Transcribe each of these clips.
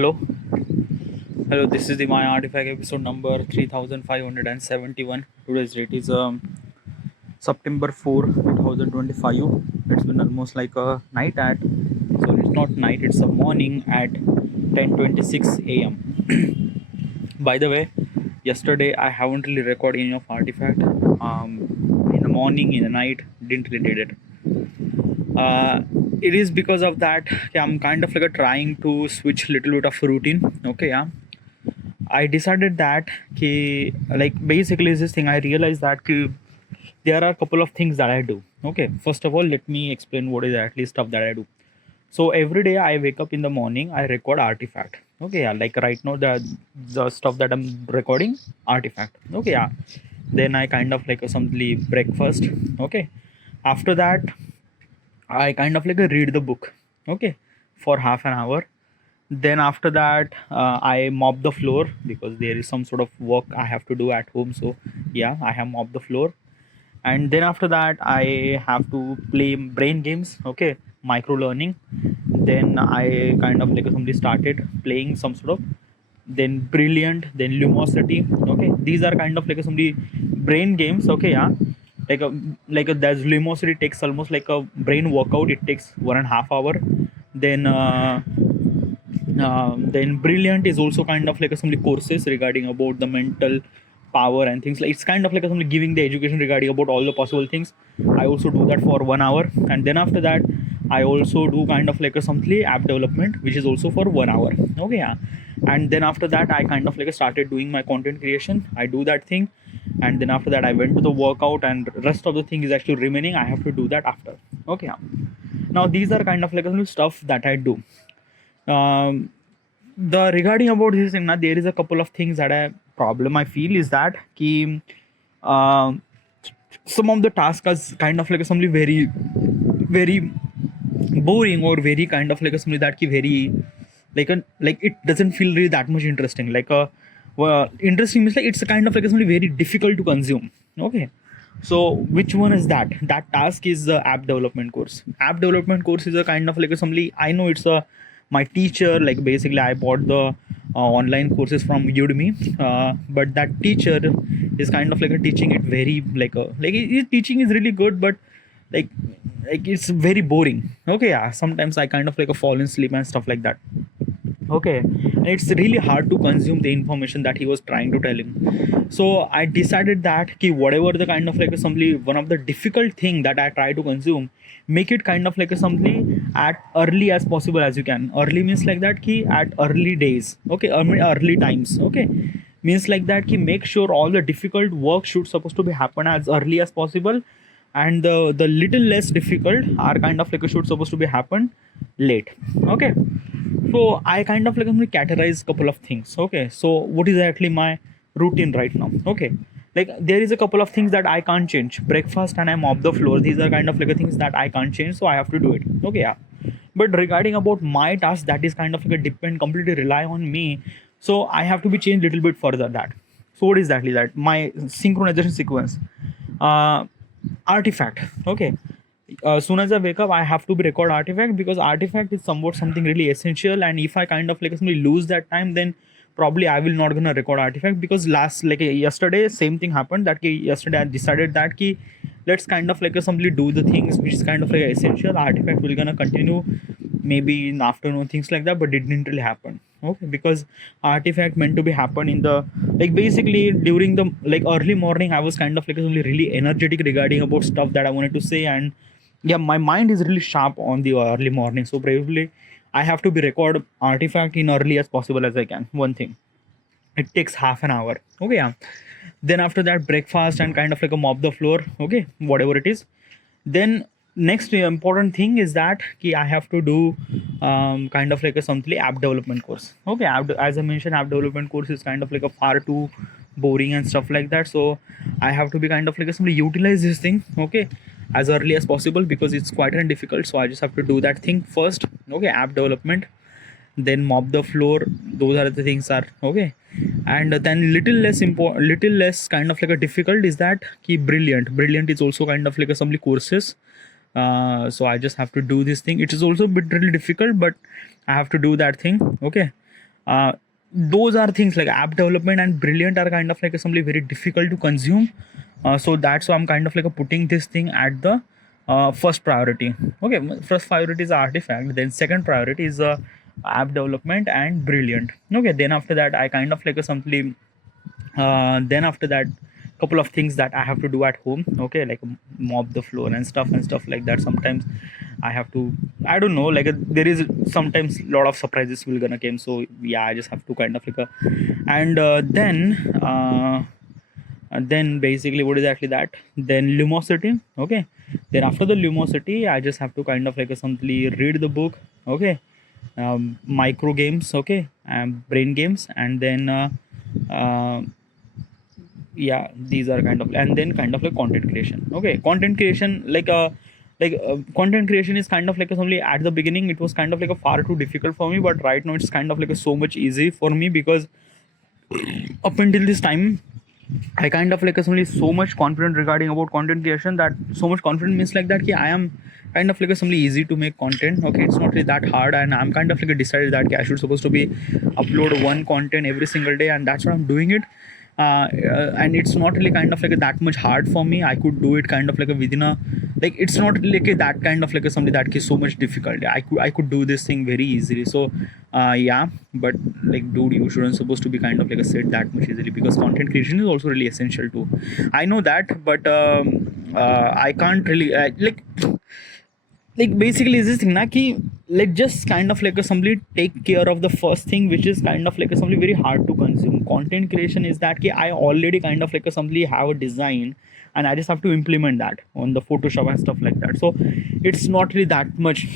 Hello, this is the My Artifact episode number 3571. Today's date is September 4, 2025. It's been almost like a night at, so it's not night, it's a morning at 10:26 a.m. By the way, yesterday I haven't really recorded any of Artifact. In the morning, in the night, didn't really did it. It is because of that I'm kind of like trying to switch a little bit of routine. Okay, yeah. I decided that basically is this thing I realized that there are a couple of things that I do. Okay, first of all, let me explain what is actually stuff that I do. So every day I wake up in the morning, I record Artifact. Okay, yeah, like right now the stuff that I'm recording, Artifact. Okay, yeah. Then I kind of like simply breakfast. Okay, after that I kind of like read the book. Okay, for half an hour. Then after that I mop the floor because there is some sort of work I have to do at home. So yeah, I have mopped the floor. And then after that I have to play brain games. Okay, micro learning. Then I kind of like somebody started playing some sort of, then brilliant, then lumosity. Okay, these are kind of like somebody brain games. Okay, yeah. There's lumosity takes almost like a brain workout. It takes 1.5 hour. Then then brilliant is also kind of like some courses regarding about the mental power and things like, it's kind of like some giving the education regarding about all the possible things. I also do that for 1 hour. And then after that I also do kind of like a something app development, which is also for 1 hour. Okay, yeah. And then after that I kind of like started doing my content creation. I do that thing. And then after that I went to the workout, and rest of the thing is actually remaining. I have to do that after. Okay, yeah. Now these are kind of like some stuff that I do. The regarding about this thing, there is a couple of things that I problem I feel is that uh, some of the tasks are kind of like something very boring, or very kind of like something that very like it doesn't feel really that much interesting. Interesting means like it's a kind of like something very difficult to consume. Okay, so which one is that? That task is the app development course. App development course is a kind of like something, I know it's a my teacher, like basically I bought the online courses from Udemy, but that teacher is kind of like a teaching it very his teaching is really good, but like it's very boring. Okay, yeah, sometimes I kind of like a fall in sleep and stuff like that. Okay, and it's really hard to consume the information that he was trying to tell him. So I decided that whatever the kind of like something, one of the difficult thing that I try to consume, make it kind of like something at early as possible as you can. Early means like that at early days. Okay, early times. Okay, means like that make sure all the difficult work should supposed to be happen as early as possible, and the little less difficult are kind of like should supposed to be happen late. Okay, so I kind of like categorize couple of things. Okay, so what is actually my routine right now? Okay, like there is a couple of things that I can't change. Breakfast and I mop the floor. These are kind of like things that I can't change, so I have to do it. Okay, yeah. But regarding about my task, that is kind of like a depend completely rely on me. So I have to be changed little bit further that. So what is exactly that? My synchronization sequence. Uh, Artifact. Okay, as soon as I wake up, I have to be record Artifact, because Artifact is somewhat something really essential. And if I kind of like simply lose that time, then probably I will not gonna record Artifact, because yesterday same thing happened. Yesterday I decided that let's kind of like simply do the things which is kind of like essential. Artifact will gonna continue maybe in the afternoon, things like that, but it didn't really happen. Okay, because Artifact meant to be happen in the basically during the early morning. I was kind of like only really energetic regarding about stuff that I wanted to say. And yeah, my mind is really sharp on the early morning, so probably I have to be record Artifact in early as possible as I can. One thing, it takes half an hour. Okay, yeah. Then after that, breakfast and kind of like a mop the floor. Okay, whatever it is. Then next important thing is that I have to do kind of like a something app development course. Okay, as I mentioned, app development course is kind of like a far too boring and stuff like that. So I have to be kind of like somebody utilize this thing. Okay, as early as possible, because it's quite difficult. So I just have to do that thing first. Okay, app development, then mop the floor. Those are the things are okay. And then little less kind of like a difficult is that brilliant is also kind of like a some courses. So I just have to do this thing. It is also a bit really difficult, but I have to do that thing. Okay, Those are things like app development and brilliant are kind of like something very difficult to consume. So that's why I'm kind of like putting this thing at the first priority. Okay, first priority is artifact, then second priority is app development and brilliant. Okay, then after that I kind of like something then after that couple of things that I have to do at home. Okay, like mop the floor and stuff like that. Sometimes I have to, I don't know, like there is sometimes a lot of surprises will gonna come, so yeah, I just have to kind of like and then basically what is actually that, then Lumosity. Okay, then after the Lumosity I just have to kind of like simply read the book. Okay, micro games. Okay, brain games. And then uh, yeah, these are kind of, and then kind of like content creation. Okay, content creation, content creation is kind of like only at the beginning it was kind of like a far too difficult for me, but right now it's kind of like a so much easy for me, because up until this time I kind of like only so much confident regarding about content creation, that so much confident means like that I am kind of like something easy to make content. Okay, it's not really that hard, and I'm kind of like decided that I should supposed to be upload one content every single day, and that's what I'm doing it. And it's not really kind of like that much hard for me. I could do it kind of like within a, like it's not like that kind of like something that is so much difficult. I could do this thing very easily. So yeah, but like dude, you shouldn't supposed to be kind of like said that much easily, because content creation is also really essential too. I know that, but I can't really like basically is this thing na ki, like just kind of like a simply take care of the first thing, which is kind of like a simply very hard to consume. Content creation is that ki I already kind of like a simply have a design, and I just have to implement that on the Photoshop and stuff like that. So it's not really that much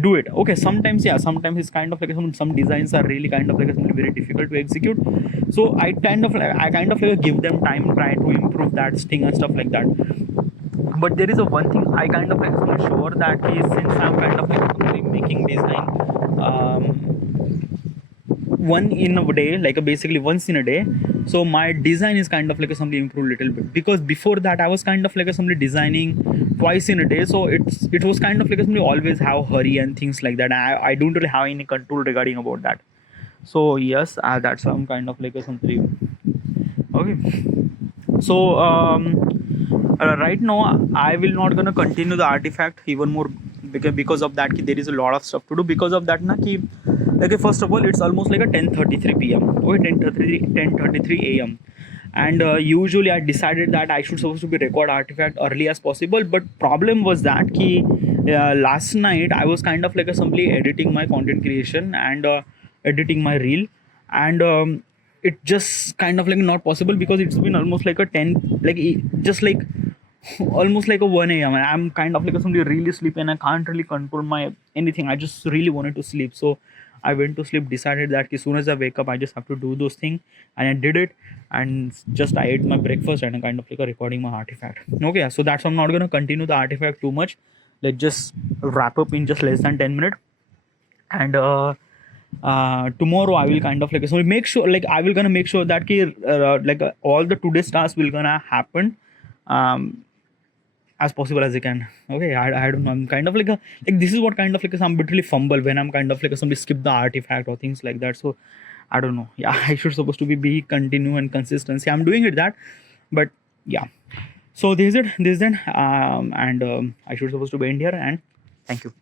do it. Okay, sometimes yeah, sometimes it's kind of like some designs are really kind of like something very difficult to execute. So I kind of like give them time, try to improve that thing and stuff like that. But there is a one thing I kind of like sure that is, since I'm kind of like making design one in a day, like basically once in a day, so my design is kind of like something improved little bit, because before that I was kind of like somebody designing twice in a day. So it was kind of like somebody always have hurry and things like that. I don't really have any control regarding about that. So yes, that's why I'm kind of like something. Okay, so right now I will not gonna continue the artifact even more, because of that there is a lot of stuff to do. Because of that na ki, okay, first of all it's almost like a 10:33 p.m. Okay, 10:33 a.m. And usually I decided that I should supposed to be record artifact early as possible, but problem was that ki last night I was kind of like simply editing my content creation and editing my reel, and it just kind of like not possible, because it's been almost like a 10, like just like almost like a 1 a.m. and I'm kind of like somebody really sleepy, and I can't really control my anything. I just really wanted to sleep, so I went to sleep, decided that as soon as I wake up I just have to do those things, and I did it. And just I ate my breakfast and I kind of like recording my artifact. Okay, so that's why I'm not going to continue the artifact too much. Let's just wrap up in just less than 10 minutes. And tomorrow I will kind of like so make sure, like I will gonna make sure that all the today's tasks will gonna happen as possible as I can. Okay, I don't know, I'm kind of like this is what kind of like some literally fumble when I'm kind of like somebody skip the artifact or things like that. So I don't know, yeah, I should supposed to be continue and consistency, I'm doing it that. But yeah, so this is it, this then and I should supposed to be in here, and thank you.